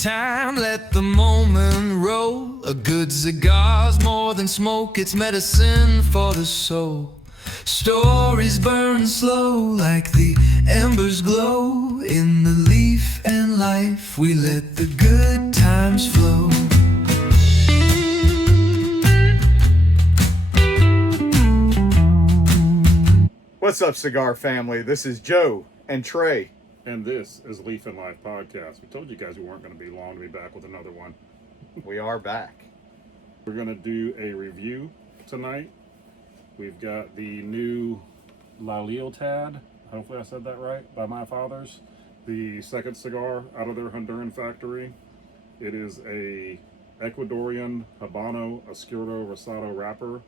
time, let the moment roll. A good cigar's more than smoke, it's medicine for the soul. Stories burn slow like the embers glow. In the leaf and life, we let the good times flow. What's up, cigar family? This is Joe and Trey. And this is Leaf and Life Podcast. We told you guys we weren't going to be long to be back with another one. We are back. We're going to do a review tonight. We've got the new La Lealtad, hopefully I said that right, by My Father's. The second cigar out of their Honduran factory. It is a Ecuadorian Habano Oscuro Rosado wrapper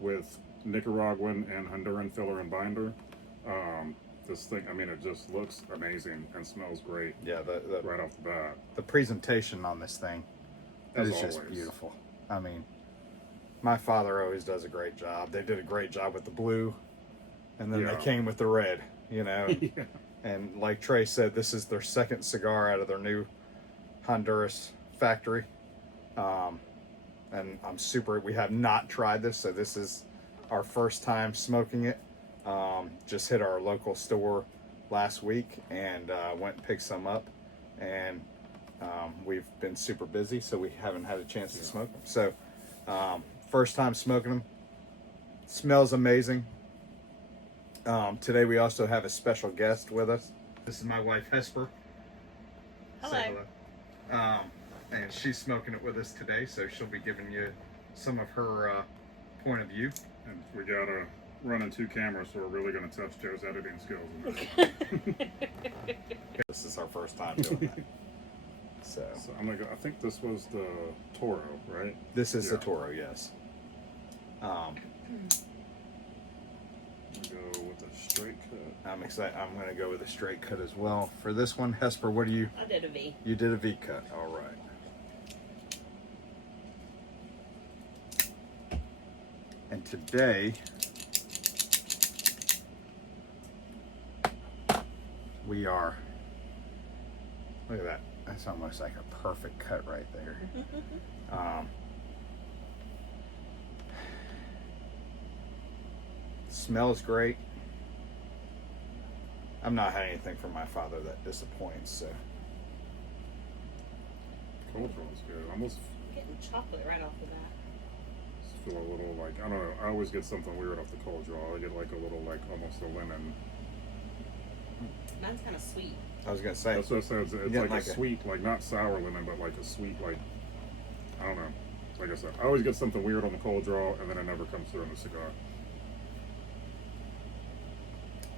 with Nicaraguan and Honduran filler and binder. This thing, I mean, it just looks amazing and smells great. Yeah, right off the bat. The presentation on this thing is just beautiful. I mean, My Father always does a great job. They did a great job with the blue, and then they came with the red, you know. Yeah. And like Trey said, this is their second cigar out of their new Honduras factory. And we have not tried this, so this is our first time smoking it. Just hit our local store last week and went and picked some up, and we've been super busy, so we haven't had a chance to smoke them. So first time smoking them. Smells amazing. Today we also have a special guest with us. This is my wife Hesper. Hello. Say hello. And she's smoking it with us today, so she'll be giving you some of her point of view. And we got running two cameras, so we're really going to test Joe's editing skills. This is our first time doing that. So I'm gonna go. I think this was the Toro, right? This is the Toro, yes. Go with a straight cut. I'm excited. I'm going to go with a straight cut as well. For this one, Hesper, what do you? I did a V. You did a V cut. All right. And today we are, look at that. That's almost like a perfect cut right there. Smells great. I'm not had anything from My Father that disappoints, so. Cold drawn's good. Almost I'm getting chocolate right off the bat. feel a little like, I don't know, I always get something weird off the cold draw. I get like a little, like almost a lemon. Mine's kind of sweet. I was gonna say. That's what I said. It's Yeah, like like a sweet, like not sour lemon, but like a sweet, like, I don't know. Like I said, I always get something weird on the cold draw, and then it never comes through in the cigar.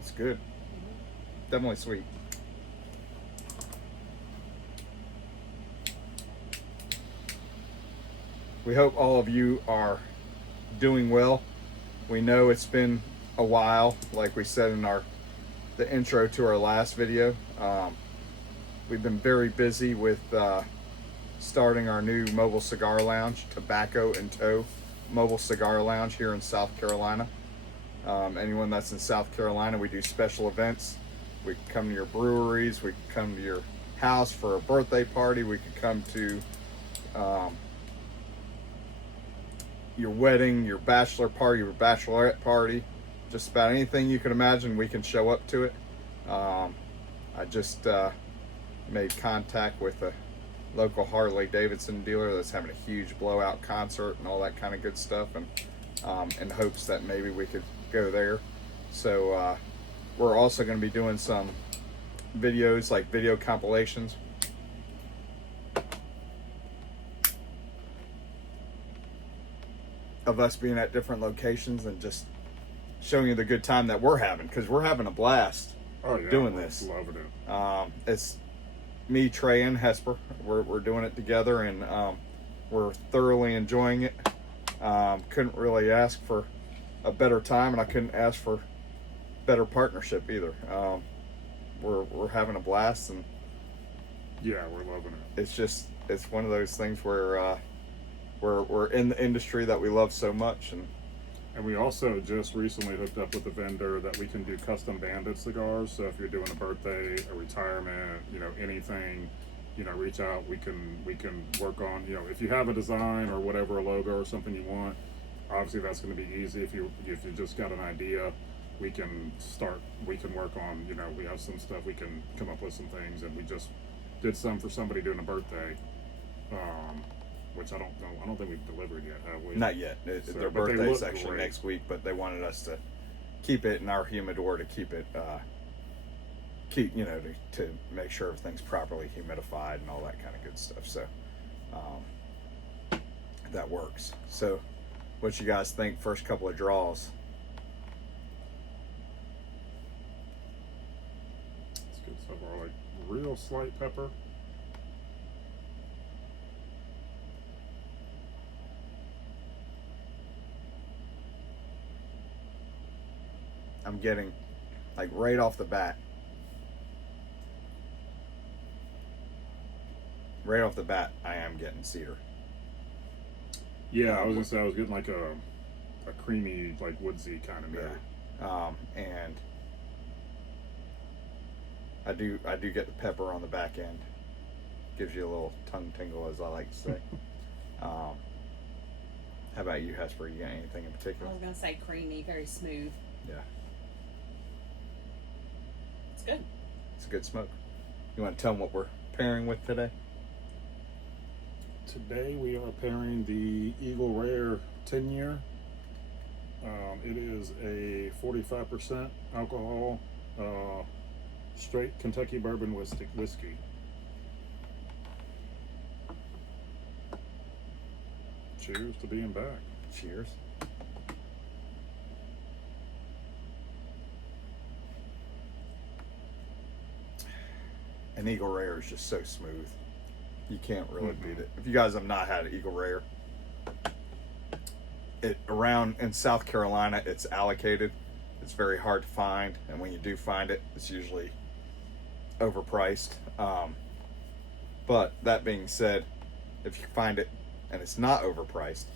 It's good. Definitely sweet. We hope all of you are doing well. We know it's been a while, like we said in the intro to our last video. We've been very busy with starting our new mobile cigar lounge, Tobacco and Toe Mobile Cigar Lounge here in South Carolina. Anyone that's in South Carolina, we do special events. We can come to your breweries, we can come to your house for a birthday party, we could come to your wedding, your bachelor party, your bachelorette party, just about anything you can imagine, we can show up to it. I just made contact with a local Harley Davidson dealer that's having a huge blowout concert and all that kind of good stuff, and in hopes that maybe we could go there. So we're also going to be doing some videos, like video compilations. Of us being at different locations and just showing you the good time that we're having, because we're having a blast doing this. Loving it. It's me, Trey, and Hesper. We're doing it together, and we're thoroughly enjoying it. Couldn't really ask for a better time, and I couldn't ask for better partnership either. We're having a blast, and yeah, we're loving it. It's one of those things where we're in the industry that we love so much, and And we also just recently hooked up with a vendor that we can do custom banded cigars. So if you're doing a birthday, a retirement, you know, anything, reach out. We can work on, if you have a design or whatever, a logo or something you want. Obviously, that's going to be easy. If you just got an idea, we can start. We can work on. We have some stuff. We can come up with some things, and we just did some for somebody doing a birthday, which I don't know. I don't think we've delivered yet, have we? Not yet. Their but they birthday's look actually great. next week, but they wanted us to keep it in our humidor to keep it, to make sure everything's properly humidified and all that kind of good stuff. So that works. So, what you guys think? First couple of draws. It's good stuff. Or like real slight pepper. I'm getting, like, right off the bat. Right off the bat, I am getting cedar. Yeah, I was gonna say I was getting like a creamy, like woodsy kind of note. And I do get the pepper on the back end. Gives you a little tongue tingle, as I like to say. How about you, Hesper? You got anything in I particular? was gonna say creamy, very smooth. Yeah, It's good. it's a good smoke. You want to tell them what we're pairing with today? Today we are pairing the Eagle Rare 10-year. It is a 45% alcohol, straight Kentucky bourbon whiskey. Cheers to being back. Cheers. An Eagle Rare is just so smooth. You can't really beat it. If you guys have not had an Eagle Rare, around in South Carolina, it's allocated. It's very hard to find, and when you do find it, it's usually overpriced. But that being said, if you find it and it's not overpriced,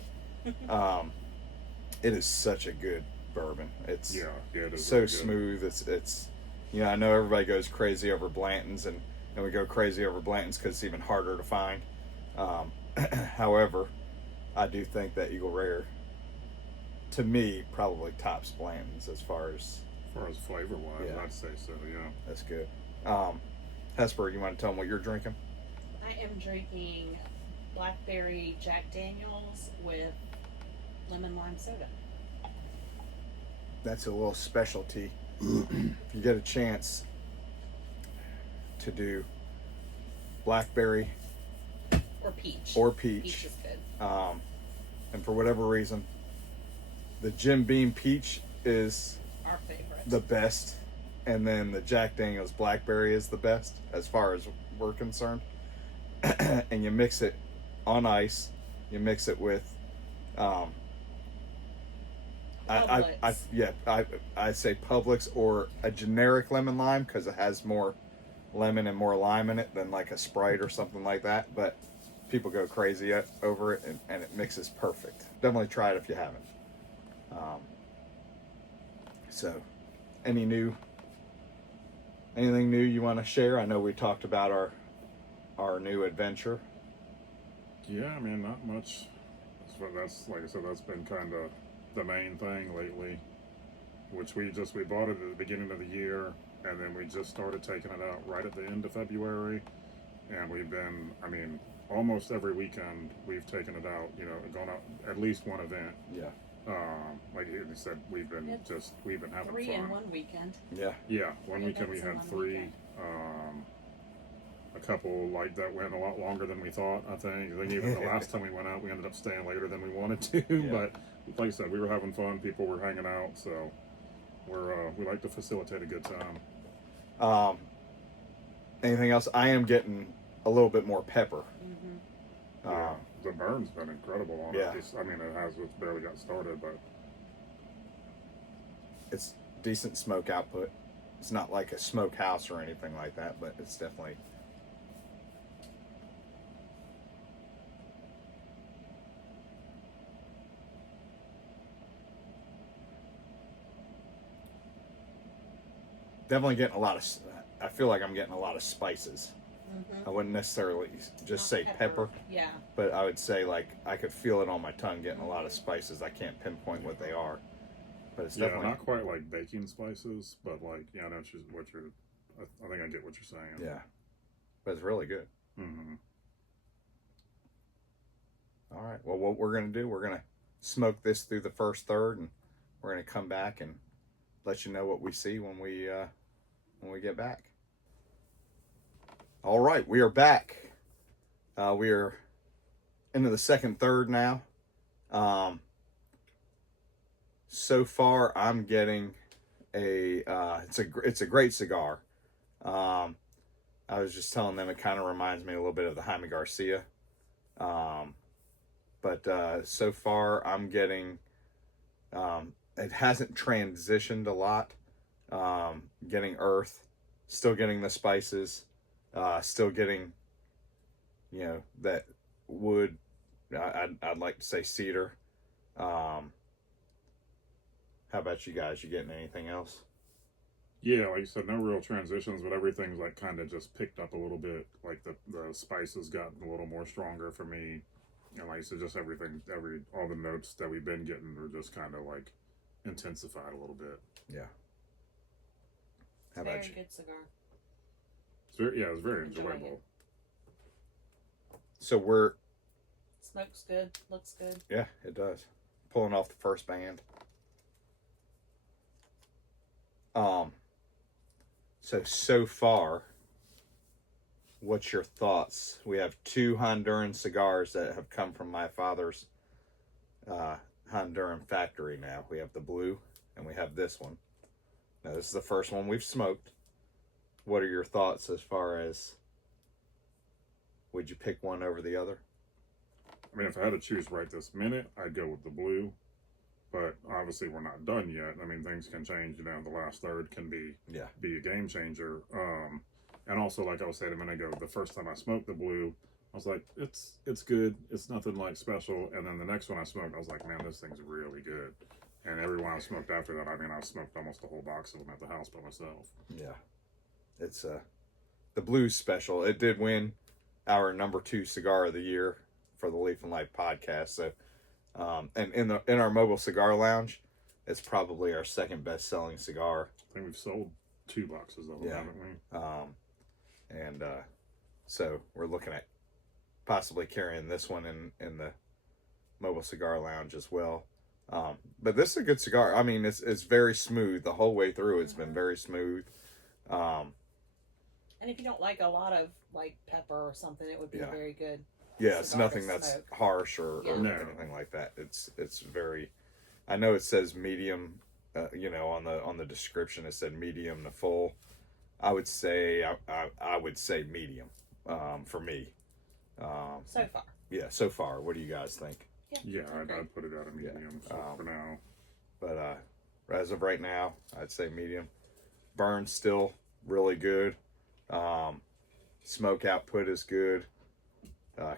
it is such a good bourbon. It's Yeah, it is so really good. smooth. It's I know everybody goes crazy over Blanton's, and we go crazy over Blanton's because it's even harder to find. However, I do think that Eagle Rare, to me, probably tops Blanton's as far as flavor wise, Yeah. I'd say so. Yeah. that's good. Hesper, you want to tell them what you're drinking? I am drinking blackberry Jack Daniels with lemon lime soda. That's a little specialty. If you get a chance to do blackberry Or peach. or peach, Peach is good. and for whatever reason, the Jim Beam peach is Our favorite. the best, and then the Jack Daniels blackberry is the best as far as we're concerned. And you mix it on ice. You mix it with I say Publix or a generic lemon lime because it has more lemon and more lime in it than like a Sprite or something like that. But people go crazy over it, and it mixes perfect. Definitely try it if you haven't. So, anything new you want to share? I know we talked about our new adventure. Yeah, I mean, not much. That's like I said, that's been kind of the main thing lately. Which we bought it at the beginning of the year, and then we just started taking it out right at the end of February. And we've been, I mean, almost every weekend we've taken it out. Gone out at least one event. Yeah. Like you said, we've been Yep. having 3 fun. in one weekend. Yeah. Yeah, one Three weekend we events in had one 3. weekend. A couple like that went a lot longer than we thought. I think even the last time we went out, we ended up staying later than we wanted to. Yeah. But like I said, we were having fun. People were hanging out, so we like to facilitate a good time. Anything else? I am getting a little bit more pepper. Mm-hmm. Yeah, the burn's been incredible on Yeah. it. I mean, it has just barely got started, but It's decent smoke output. It's not like a smoke house or anything like that, but it's definitely. Definitely getting a lot of. I feel like I'm getting a lot of spices. I wouldn't necessarily just say pepper, Yeah. but I would say like I could feel it on my tongue getting a lot of spices. I can't pinpoint what they are, but it's definitely not quite like baking spices, but like I know what you're. I think I get what you're saying. yeah, but it's really good. Mm-hmm. All right. Well, what we're gonna do, we're gonna smoke this through the first third, and we're gonna come back and let you know what we see when we get back. All right, we are back. We are into the second third now. So far, I'm getting it's a great cigar. I was just telling them it kind of reminds me a little bit of the Jaime Garcia. But so far, I'm getting it hasn't transitioned a lot. Getting earth, still getting the spices, still getting, that wood. I'd like to say cedar. How about you guys? You getting anything else? Yeah, like you said, no real transitions, but everything's like kind of just picked up a little bit. Like the spices gotten a little more stronger for me. And like I said, just everything, all the notes that we've been getting are just kind of like intensified a little bit. Yeah. How about Very you? good cigar. It's very Enjoying enjoyable. So we're Smokes good. Looks good. yeah, it does. Pulling off the first band. So far, what's your thoughts? We have two Honduran cigars that have come from my father's Honduran factory now. We have the blue and we have this one. Now, this is the first one we've smoked. What are your thoughts as far as would you pick one over the other? I mean, if I had to choose right this minute, I'd go with the blue. But obviously, we're not done yet. I mean, things can change. The last third can be a game changer. And also, like I was saying a minute ago, the first time I smoked the blue, I was like, it's good. It's nothing like special. And then the next one I smoked, I was like, man, this thing's really good. And every one I smoked after that, I mean, I smoked almost a whole box of them at the house by myself. Yeah, it's the blues special. It did win our number 2 cigar of the year for the Leaf and Life podcast. So, and in our mobile cigar lounge, it's probably our second best selling cigar. I think we've sold 2 boxes of them, haven't we? So we're looking at possibly carrying this one in the mobile cigar lounge as well. But this is a good cigar. I mean, it's very smooth the whole way through. It's been very smooth. And if you don't like a lot of like pepper or something, it would be very good. Yeah, it's nothing that's harsh or anything like that. It's very. I know it says medium. On the description it said medium to full. I would say I would say medium for me. So far. Yeah, so far. What do you guys think? Yeah, I'd put it at a medium for now. But as of right now, I'd say medium. Burn's still really good. Smoke output is good.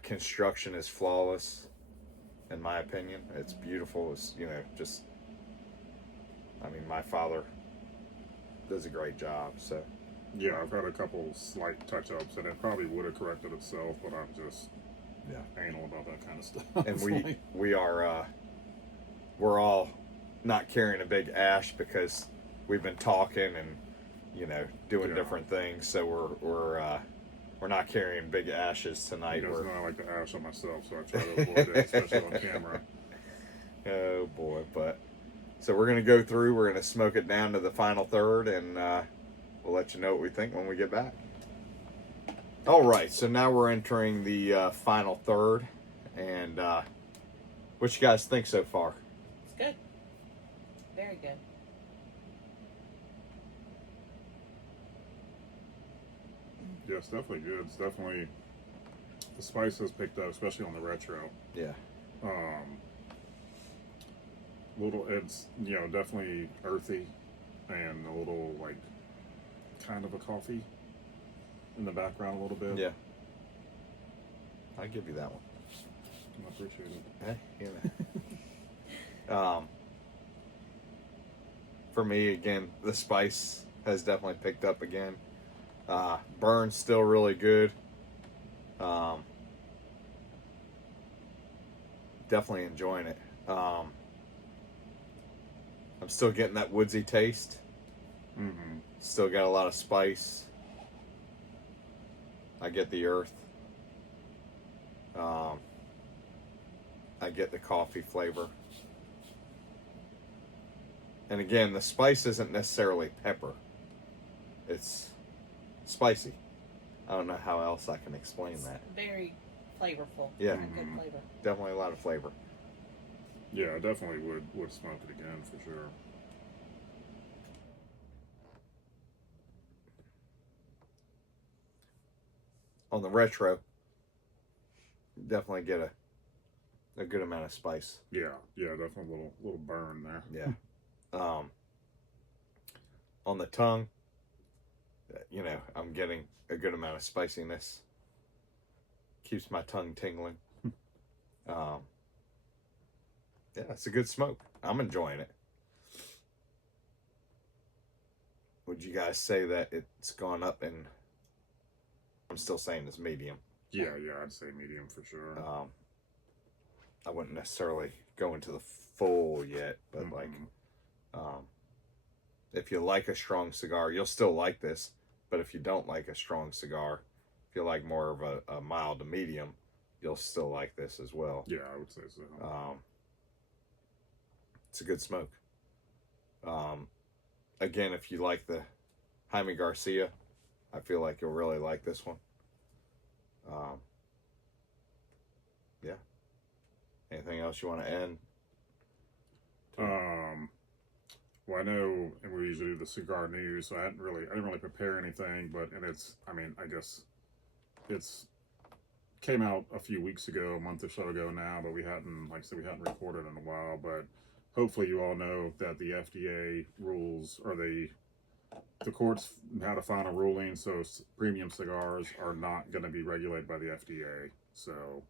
Construction is flawless, in my opinion. It's beautiful. It's my father does a great job. So yeah, I've had a couple slight touch-ups, and it probably would have corrected itself, but I'm just anal about that kind of stuff. And we're all not carrying a big ash because we've been talking and doing different things. So we're not carrying big ashes tonight. Because I like to ash on myself, so I try to avoid it, especially on camera. Oh boy! So we're gonna go through. We're gonna smoke it down to the final third, and we'll let you know what we think when we get back. All right, so now we're entering the final third, and what you guys think so far? It's good. Very good. Yeah, it's definitely good. It's definitely, the spice has picked up, especially on the retro. Yeah. It's definitely earthy, and a little like kind of a coffee in the background a little bit. Yeah. I'll give you that one. I appreciate it. Hey, for me, again, the spice has definitely picked up again. Burn's still really good. Um, definitely enjoying it. I'm still getting that woodsy taste. Mm-hmm. Still got a lot of spice. I get the earth. Um, I get the coffee flavor. And again, the spice isn't necessarily pepper. It's spicy. I don't know how else I can explain that. Very flavorful. Yeah. A good flavor. Definitely a lot of flavor. Yeah, I definitely would smoke it again for sure. On the retro, definitely get a good amount of spice. Yeah, definitely a little burn there. Yeah. On the tongue, you know, I'm getting a good amount of spiciness. Keeps my tongue tingling. Yeah, it's a good smoke. I'm enjoying it. Would you guys say that it's gone up in? I'm still saying it's medium. Yeah, I'd say medium for sure. I wouldn't necessarily go into the full yet, but Mm-hmm. like, if you like a strong cigar, you'll still like this. But if you don't like a strong cigar, if you like more of a mild to medium, you'll still like this as well. Yeah, I would say so. It's a good smoke. Again, if you like the Jaime Garcia, I feel like you'll really like this one. Yeah. Anything else you want to add? Well, I know, and we usually do the cigar news, so I didn't really prepare anything, but I guess it's came out a few weeks ago, a month or so ago now, but we hadn't, like I said, we hadn't recorded in a while. But hopefully, you all know that the FDA rules, or the courts had a final ruling, so premium cigars are not going to be regulated by the FDA. So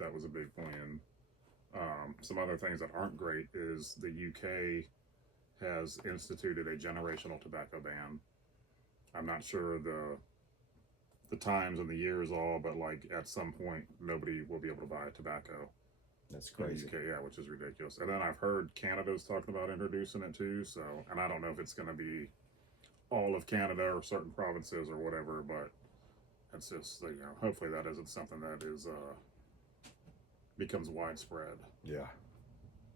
that was a big win. Some other things that aren't great is the UK has instituted a generational tobacco ban. I'm not sure the times and the years all, but like at some point nobody will be able to buy tobacco. That's crazy. In the UK, yeah, which is ridiculous. And then I've heard Canada's talking about introducing it too. So, and I don't know if it's going to be all of Canada or certain provinces or whatever, but it's just, you know, hopefully that isn't something that is becomes widespread. Yeah.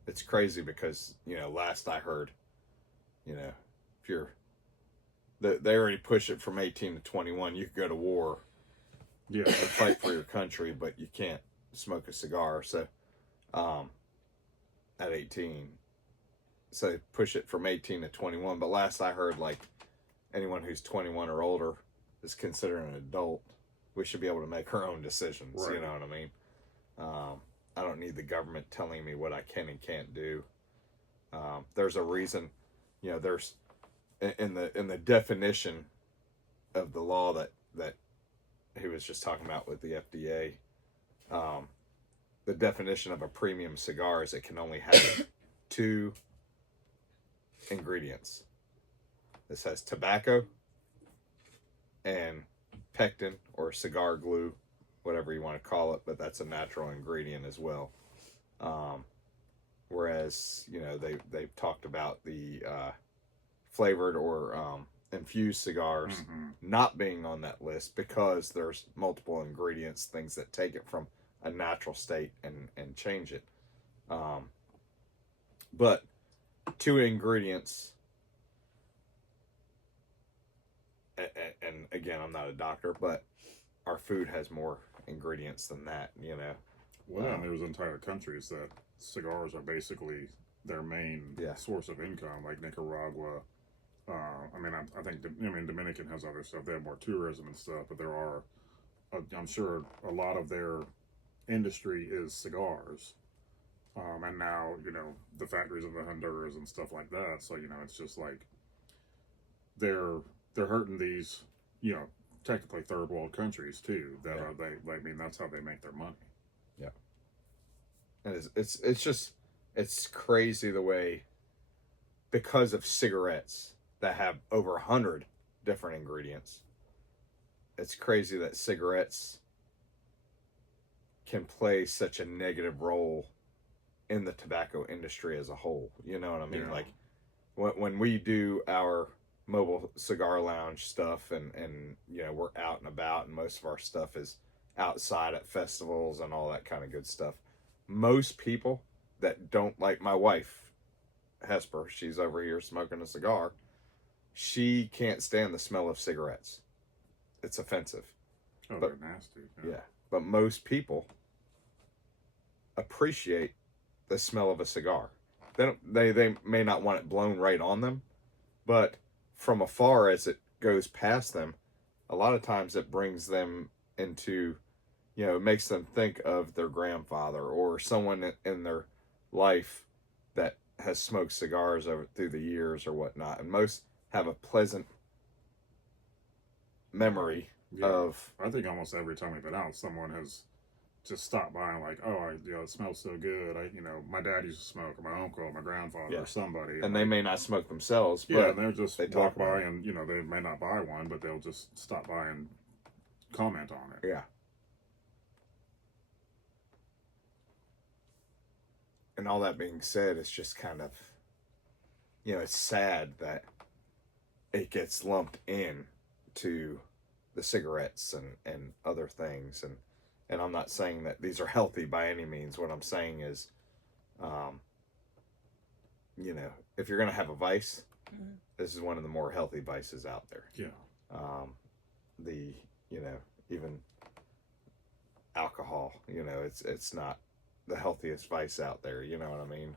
It's crazy because, you know, last I heard, you know, if you're, they already push it from 18 to 21. You could go to war Yeah. and fight for your country, but you can't smoke a cigar. So, at 18, so they push it from 18 to 21. But last I heard, like, anyone who's 21 or older is considered an adult. We should be able to make our own decisions. Right. You know what I mean? I don't need the government telling me what I can and can't do. There's a reason, you know, there's in the definition of the law that he was just talking about with the FDA. The definition of a premium cigar is it can only have 2 ingredients. This has tobacco and pectin or cigar glue, whatever you want to call it, but that's a natural ingredient as well. Whereas, you know, they've talked about the flavored or infused cigars not being on that list because there's multiple ingredients, things that take it from a natural state and change it. But 2 ingredients, and again, I'm not a doctor, but our food has more ingredients than that, you know. Well, and there's entire countries that cigars are basically their main source of income, like Nicaragua. I think Dominican has other stuff. They have more tourism and stuff, but there are, I'm sure, a lot of their industry is cigars. And now, you know, the factories of the Honduras and stuff like that. So, you know, it's just like they're hurting these, you know, technically third world countries too. That are that's how they make their money. Yeah. And it's crazy the way, because of cigarettes that have over 100 different ingredients. It's crazy that cigarettes can play such a negative role in the tobacco industry as a whole. You know what I mean? Yeah. Like when we do our mobile cigar lounge stuff and you know, we're out and about and most of our stuff is outside at festivals and all that kind of good stuff. Most people that don't, like my wife, Hesper, she's over here smoking a cigar. She can't stand the smell of cigarettes. It's offensive. Oh, But- they're nasty. Yeah. But most people appreciate the smell of a cigar. They may not want it blown right on them, but from afar as it goes past them, a lot of times it brings them into, you know, it makes them think of their grandfather or someone in their life that has smoked cigars over through the years or whatnot. And most have a pleasant memory Yeah. of, I think almost every time we've been out, someone has just stopped by and like, oh, it smells so good. My dad used to smoke, or my uncle, or my grandfather, Yeah. or somebody. and they may not smoke themselves, yeah, but and they'll just they walk talk about by and, they may not buy one, but they'll just stop by and comment on it. yeah. And all that being said, it's just kind of, it's sad that it gets lumped in to the cigarettes and other things. And I'm not saying that these are healthy by any means. What I'm saying is, if you're going to have a vice, this is one of the more healthy vices out there. Yeah. Even alcohol, it's not the healthiest vice out there. You know what I mean?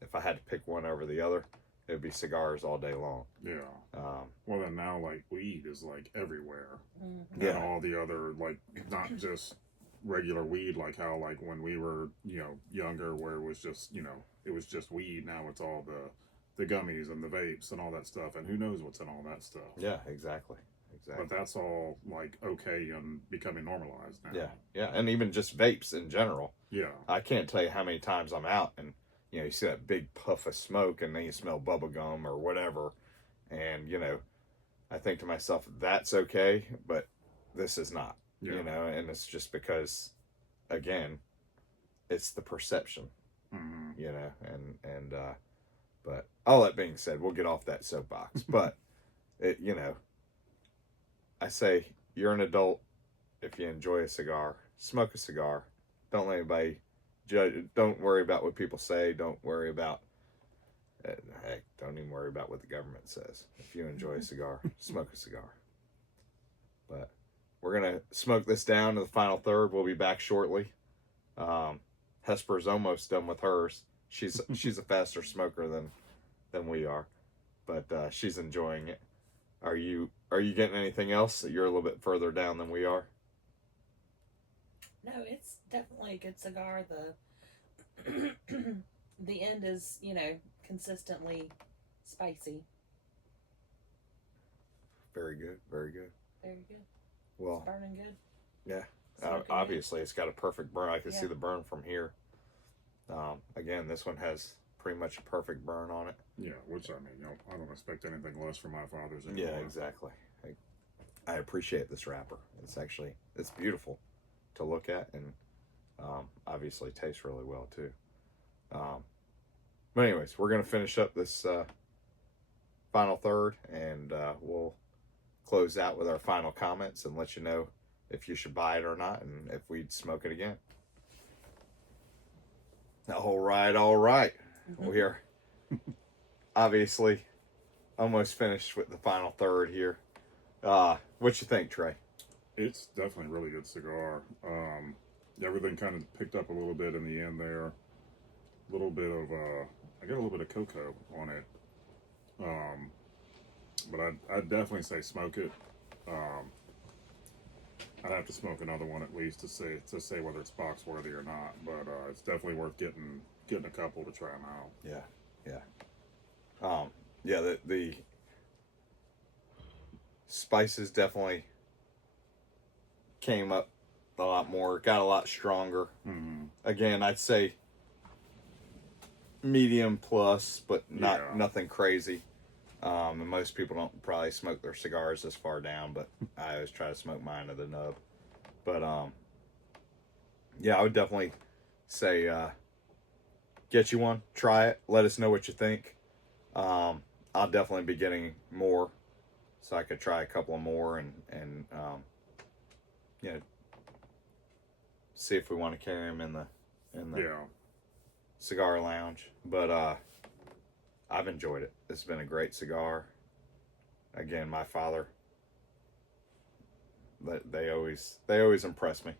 If I had to pick one over the other, it would be cigars all day long. Yeah. Well, then now, like, weed is, like, everywhere. Mm-hmm. Yeah. And all the other, like, not just regular weed, like how, like, when we were, younger, where it was just, it was just weed. Now it's all the gummies and the vapes and all that stuff. And who knows what's in all that stuff. Yeah, exactly. But that's all, like, okay and becoming normalized now. Yeah. And even just vapes in general. Yeah. I can't tell you how many times I'm out and, you see that big puff of smoke and then you smell bubble gum or whatever. And, I think to myself, that's okay, but this is not, Yeah. and it's just because, again, it's the perception, Mm-hmm. but all that being said, we'll get off that soapbox. But, I say you're an adult. If you enjoy a cigar, smoke a cigar. Don't let anybody judge. Don't worry about what people say. Don't worry about, heck, don't even worry about what the government says. If you enjoy a cigar, smoke a cigar. But we're going to smoke this down to the final third. We'll be back shortly. Hesper's almost done with hers. She's a faster smoker than we are, but she's enjoying it. Are you getting anything else? You're a little bit further down than we are. No, it's definitely a good cigar. The end is, consistently spicy. Very good. Very good. Very good. Well, It's burning good. yeah. Smoking good. Obviously, it's got a perfect burn. I can see Yeah. the burn from here. Again, this one has pretty much a perfect burn on it. Yeah, which, I mean, I don't expect anything less from my father's anymore. Yeah, exactly. I appreciate this wrapper. It's beautiful to look at, and obviously tastes really well too. But anyways, we're gonna finish up this final third, and we'll close out with our final comments and let you know if you should buy it or not, and if we'd smoke it again. All right. We are obviously almost finished with the final third here. What you think, Trey? It's definitely a really good cigar. Everything kind of picked up a little bit in the end there. A little bit of, I got a little bit of cocoa on it. But I'd definitely say smoke it. I'd have to smoke another one at least to say whether it's box worthy or not. But it's definitely worth getting a couple to try them out. Yeah. The spices definitely came up a lot more, got a lot stronger. Mm-hmm. Again, I'd say medium plus, but nothing crazy. And most people don't probably smoke their cigars this far down, but I always try to smoke mine to the nub. But yeah, I would definitely say get you one, try it, let us know what you think. I'll definitely be getting more, so I could try a couple of more and you know, see if we want to carry them in the Yeah. cigar lounge. But I've enjoyed it. It's been a great cigar. Again, My Father. They always impress me.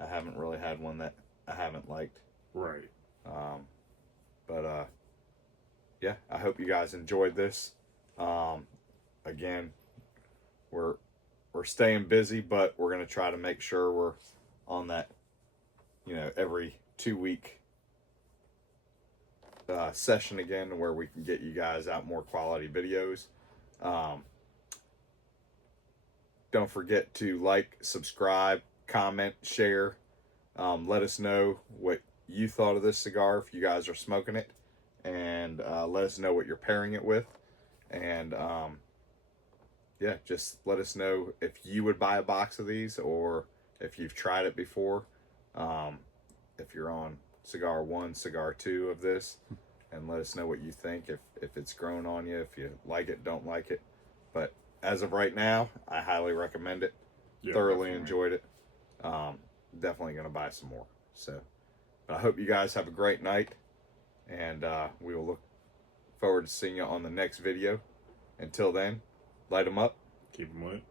I haven't really had one that I haven't liked. Right. But yeah, I hope you guys enjoyed this. Again, we're staying busy, but we're gonna try to make sure we're on that, every 2 week session again, where we can get you guys out more quality videos. Don't forget to like, subscribe, comment, share. Let us know what you thought of this cigar if you guys are smoking it, and let us know what you're pairing it with. And yeah, just let us know if you would buy a box of these, or if you've tried it before. If you're on cigar 1, cigar 2 of this, and let us know what you think, if it's grown on you, if you like it, don't like it. But as of right now, I highly recommend it. Yeah, Thoroughly definitely. enjoyed it. Definitely gonna buy some more. So, but I hope you guys have a great night, and we will look forward to seeing you on the next video. Until then, light them up. Keep them lit.